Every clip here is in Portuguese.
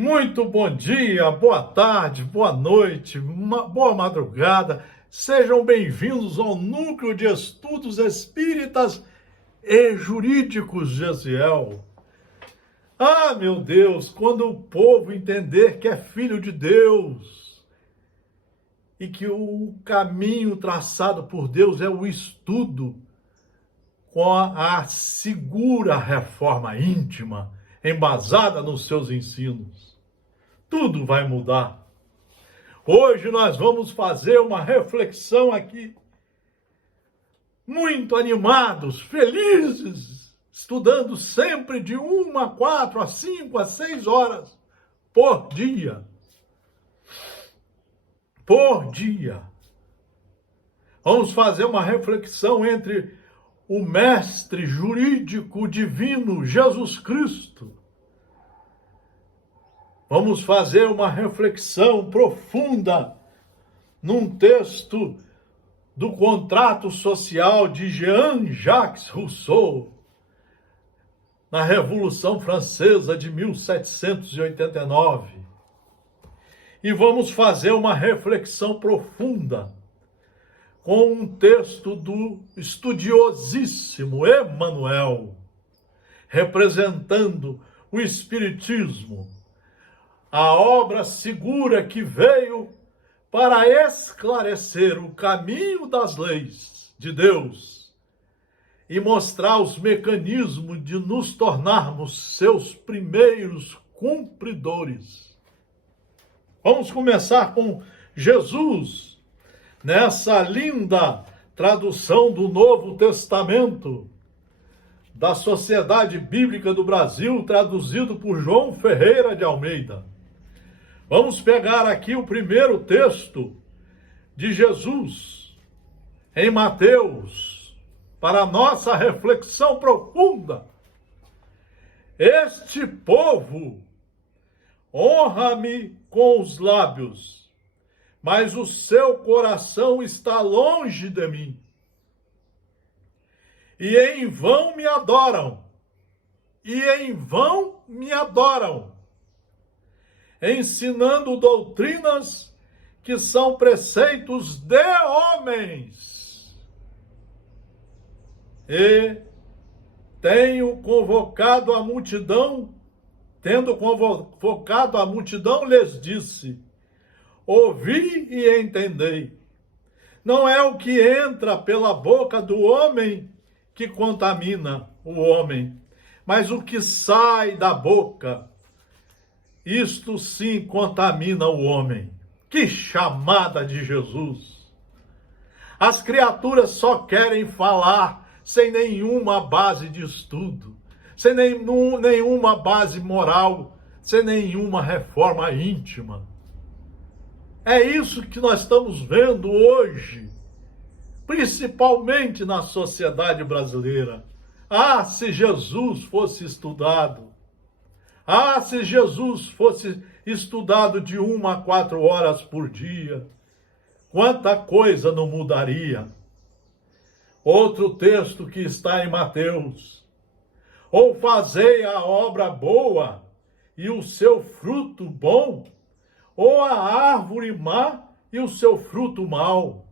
Muito bom dia, boa tarde, boa noite, boa madrugada. Sejam bem-vindos ao Núcleo de Estudos Espíritas e Jurídicos Gesiel. Ah, meu Deus, quando o povo entender que é filho de Deus e que o caminho traçado por Deus é o estudo com a segura reforma íntima, embasada nos seus ensinos, tudo vai mudar. Hoje nós vamos fazer uma reflexão aqui, muito animados, felizes, estudando sempre de 1 a 4, a 5, a 6 horas por dia. Por dia. Vamos fazer uma reflexão entre o mestre jurídico divino Jesus Cristo. Vamos fazer uma reflexão profunda num texto do Contrato Social de Jean-Jacques Rousseau, na Revolução Francesa de 1789. E vamos fazer uma reflexão profunda com um texto do estudiosíssimo Emmanuel, representando o Espiritismo, a obra segura que veio para esclarecer o caminho das leis de Deus e mostrar os mecanismos de nos tornarmos seus primeiros cumpridores. Vamos começar com Jesus, nessa linda tradução do Novo Testamento da Sociedade Bíblica do Brasil, traduzido por João Ferreira de Almeida. Vamos pegar aqui o primeiro texto de Jesus, em Mateus, para a nossa reflexão profunda. Este povo honra-me com os lábios, mas o seu coração está longe de mim. E em vão me adoram, ensinando doutrinas que são preceitos de homens. E tendo convocado a multidão, lhes disse: ouvi e entendei. Não é o que entra pela boca do homem que contamina o homem, mas o que sai da boca, isto sim contamina o homem. Que chamada de Jesus! As criaturas só querem falar sem nenhuma base de estudo, sem nenhuma base moral, sem nenhuma reforma íntima. É isso que nós estamos vendo hoje, principalmente na sociedade brasileira. Ah, se Jesus fosse estudado! Ah, se Jesus fosse estudado de 1 a 4 horas por dia, quanta coisa não mudaria. Outro texto que está em Mateus: ou fazei a obra boa e o seu fruto bom, ou a árvore má e o seu fruto mau.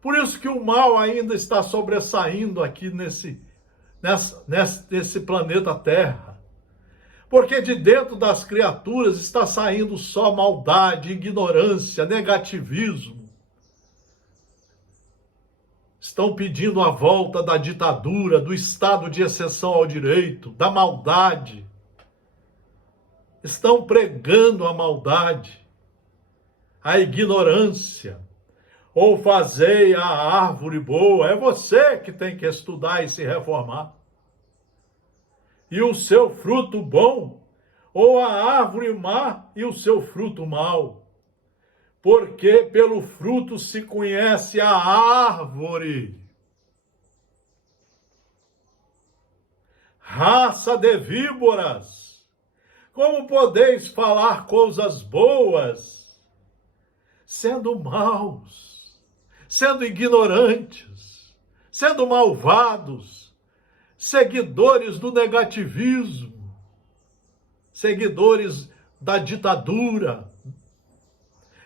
Por isso que o mal ainda está sobressaindo aqui nesse planeta Terra. Porque de dentro das criaturas está saindo só maldade, ignorância, negativismo. Estão pedindo a volta da ditadura, do estado de exceção ao direito, da maldade. Estão pregando a maldade, a ignorância. Ou fazei a árvore boa, é você que tem que estudar e se reformar. E o seu fruto bom, ou a árvore má e o seu fruto mau. Porque pelo fruto se conhece a árvore. Raça de víboras, como podeis falar coisas boas, sendo maus, sendo ignorantes, sendo malvados, seguidores do negativismo, seguidores da ditadura,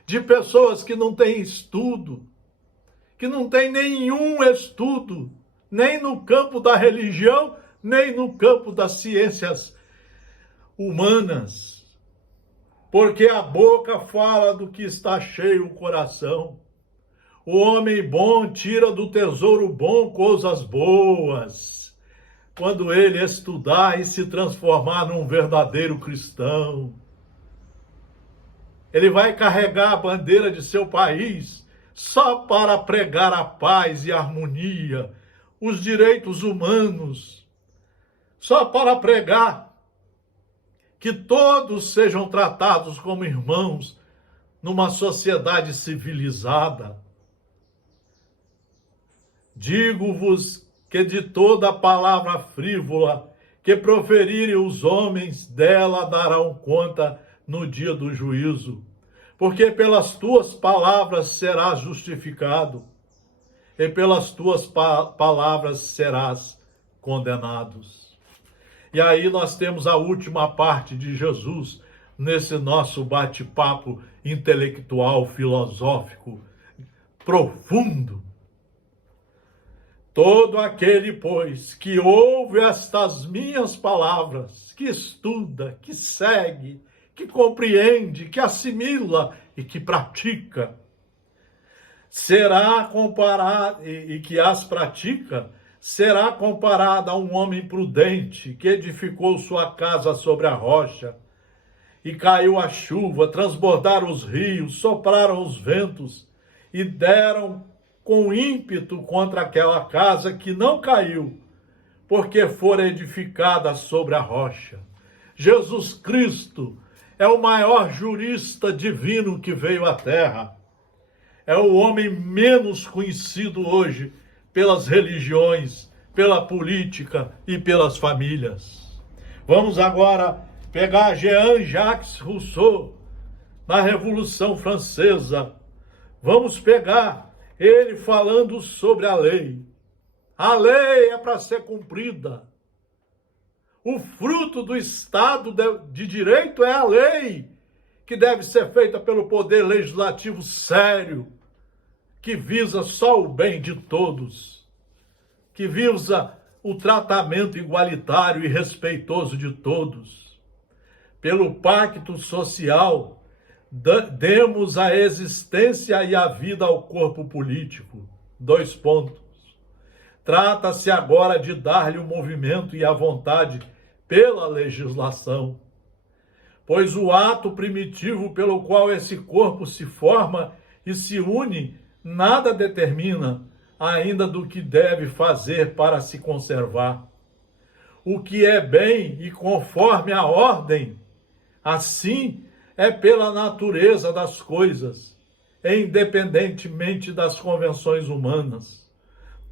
de pessoas que não têm estudo, que não têm nenhum estudo, nem no campo da religião, nem no campo das ciências humanas. Porque a boca fala do que está cheio o coração. O homem bom tira do tesouro bom coisas boas, quando ele estudar e se transformar num verdadeiro cristão. Ele vai carregar a bandeira de seu país só para pregar a paz e a harmonia, os direitos humanos, só para pregar que todos sejam tratados como irmãos numa sociedade civilizada. Digo-vos que de toda palavra frívola que proferirem os homens, dela darão conta no dia do juízo. Porque pelas tuas palavras serás justificado, e pelas tuas palavras serás condenado. E aí nós temos a última parte de Jesus nesse nosso bate-papo intelectual, filosófico, profundo. Todo aquele, pois, que ouve estas minhas palavras, que estuda, que segue, que compreende, que assimila e que pratica, será comparado, e que as pratica, será comparado a um homem prudente que edificou sua casa sobre a rocha, e caiu a chuva, transbordaram os rios, sopraram os ventos, e deram com ímpeto contra aquela casa que não caiu, porque fora edificada sobre a rocha. Jesus Cristo é o maior jurista divino que veio à Terra. É o homem menos conhecido hoje pelas religiões, pela política e pelas famílias. Vamos agora pegar Jean-Jacques Rousseau na Revolução Francesa. Vamos pegar ele falando sobre a lei. A lei é para ser cumprida. O fruto do Estado de Direito é a lei, que deve ser feita pelo poder legislativo sério, que visa só o bem de todos, que visa o tratamento igualitário e respeitoso de todos. Pelo pacto social, demos a existência e a vida ao corpo político. 2 pontos. Trata-se agora de dar-lhe o movimento e a vontade pela legislação, pois o ato primitivo pelo qual esse corpo se forma e se une nada determina ainda do que deve fazer para se conservar. O que é bem e conforme a ordem, assim é pela natureza das coisas, independentemente das convenções humanas.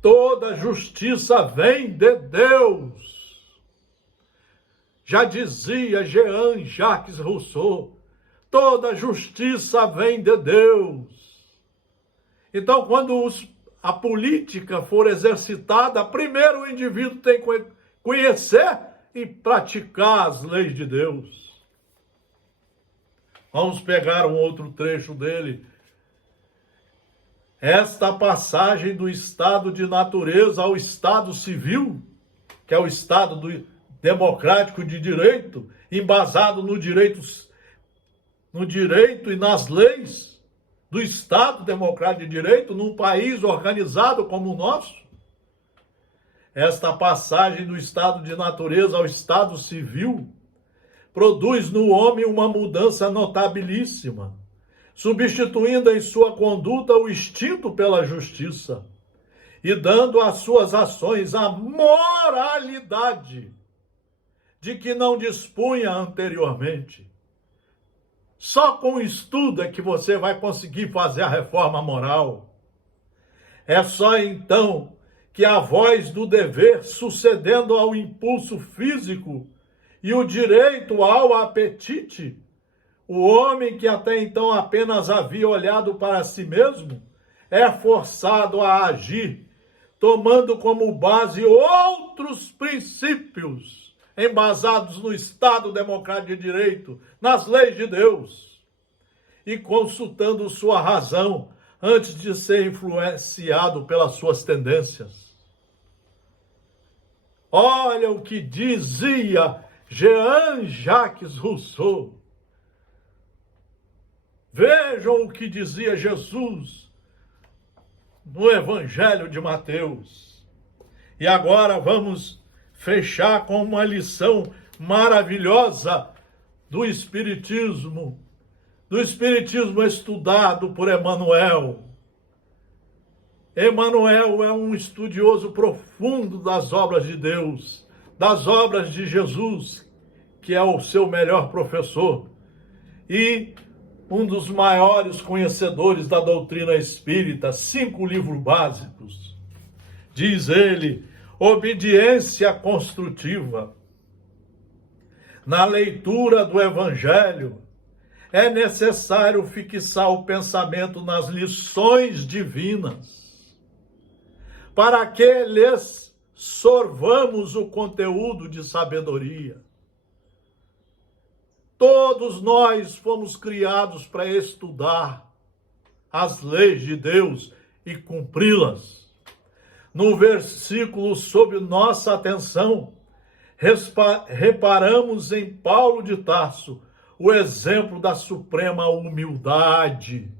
Toda justiça vem de Deus. Já dizia Jean-Jacques Rousseau, toda justiça vem de Deus. Então, quando a política for exercitada, primeiro o indivíduo tem que conhecer e praticar as leis de Deus. Vamos pegar um outro trecho dele. Esta passagem do estado de natureza ao estado civil, que é o estado democrático de direito, embasado no direito e nas leis do Estado democrático de direito, num país organizado como o nosso. Esta passagem do estado de natureza ao estado civil produz no homem uma mudança notabilíssima, substituindo em sua conduta o instinto pela justiça e dando às suas ações a moralidade de que não dispunha anteriormente. Só com o estudo é que você vai conseguir fazer a reforma moral. É só então que a voz do dever, sucedendo ao impulso físico e o direito ao apetite, o homem que até então apenas havia olhado para si mesmo, é forçado a agir, tomando como base outros princípios, embasados no Estado Democrático de Direito, nas leis de Deus, e consultando sua razão antes de ser influenciado pelas suas tendências. Olha o que dizia Jean-Jacques Rousseau. Vejam o que dizia Jesus no Evangelho de Mateus. E agora vamos fechar com uma lição maravilhosa do Espiritismo estudado por Emmanuel. Emmanuel é um estudioso profundo das obras de Deus, das obras de Jesus, que é o seu melhor professor, e um dos maiores conhecedores da doutrina espírita, 5 livros básicos. Diz ele: obediência construtiva. Na leitura do Evangelho, é necessário fixar o pensamento nas lições divinas, para que lhes sorvamos o conteúdo de sabedoria. Todos nós fomos criados para estudar as leis de Deus e cumpri-las. No versículo sob nossa atenção, reparamos em Paulo de Tarso o exemplo da suprema humildade.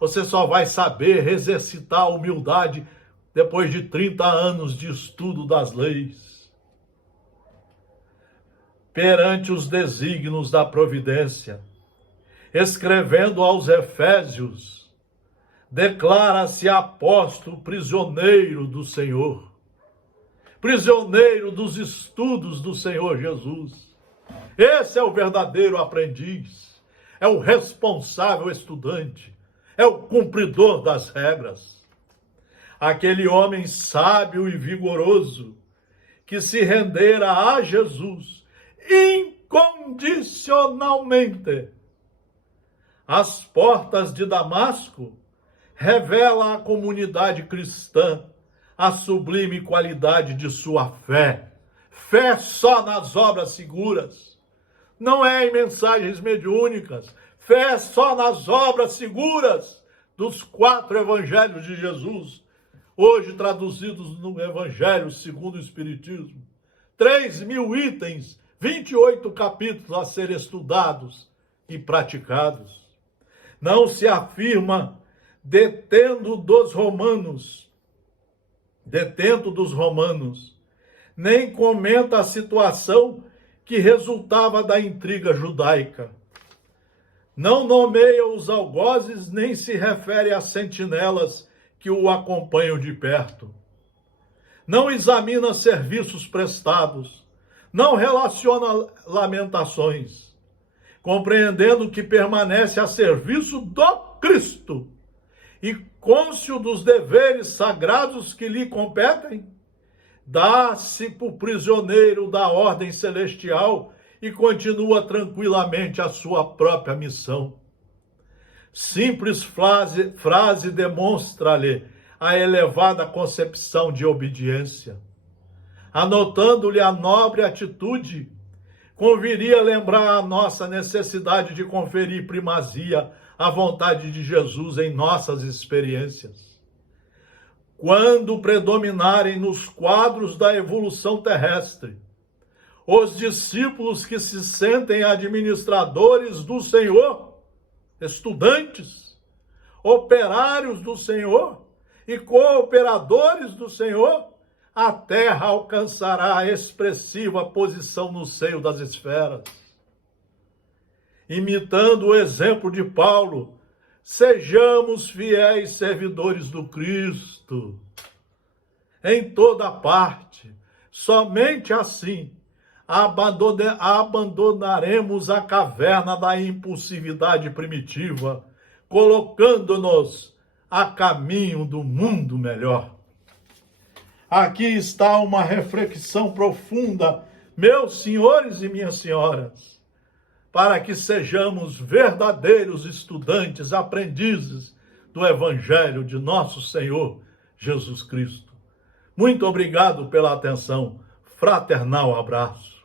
Você só vai saber exercitar a humildade depois de 30 anos de estudo das leis. Perante os desígnios da providência, escrevendo aos Efésios, declara-se apóstolo prisioneiro do Senhor, prisioneiro dos estudos do Senhor Jesus. Esse é o verdadeiro aprendiz, é o responsável estudante, é o cumpridor das regras. Aquele homem sábio e vigoroso que se rendera a Jesus incondicionalmente. As portas de Damasco revela à comunidade cristã a sublime qualidade de sua fé. Fé só nas obras seguras. Não é em mensagens mediúnicas. Fé só nas obras seguras dos 4 evangelhos de Jesus, hoje traduzidos no Evangelho segundo o Espiritismo. 3.000 itens, 28 capítulos a serem estudados e praticados. Não se afirma detento dos romanos, nem comenta a situação que resultava da intriga judaica. Não nomeia os algozes, nem se refere às sentinelas que o acompanham de perto. Não examina serviços prestados, não relaciona lamentações, compreendendo que permanece a serviço do Cristo e cônscio dos deveres sagrados que lhe competem, dá-se por prisioneiro da ordem celestial e continua tranquilamente a sua própria missão. Simples frase demonstra-lhe a elevada concepção de obediência. Anotando-lhe a nobre atitude, conviria lembrar a nossa necessidade de conferir primazia à vontade de Jesus em nossas experiências. Quando predominarem nos quadros da evolução terrestre os discípulos que se sentem administradores do Senhor, estudantes, operários do Senhor e cooperadores do Senhor, a terra alcançará a expressiva posição no seio das esferas. Imitando o exemplo de Paulo, sejamos fiéis servidores do Cristo em toda parte. Somente assim abandonaremos a caverna da impulsividade primitiva, colocando-nos a caminho do mundo melhor. Aqui está uma reflexão profunda, meus senhores e minhas senhoras, para que sejamos verdadeiros estudantes, aprendizes do Evangelho de nosso Senhor Jesus Cristo. Muito obrigado pela atenção. fraternal abraço.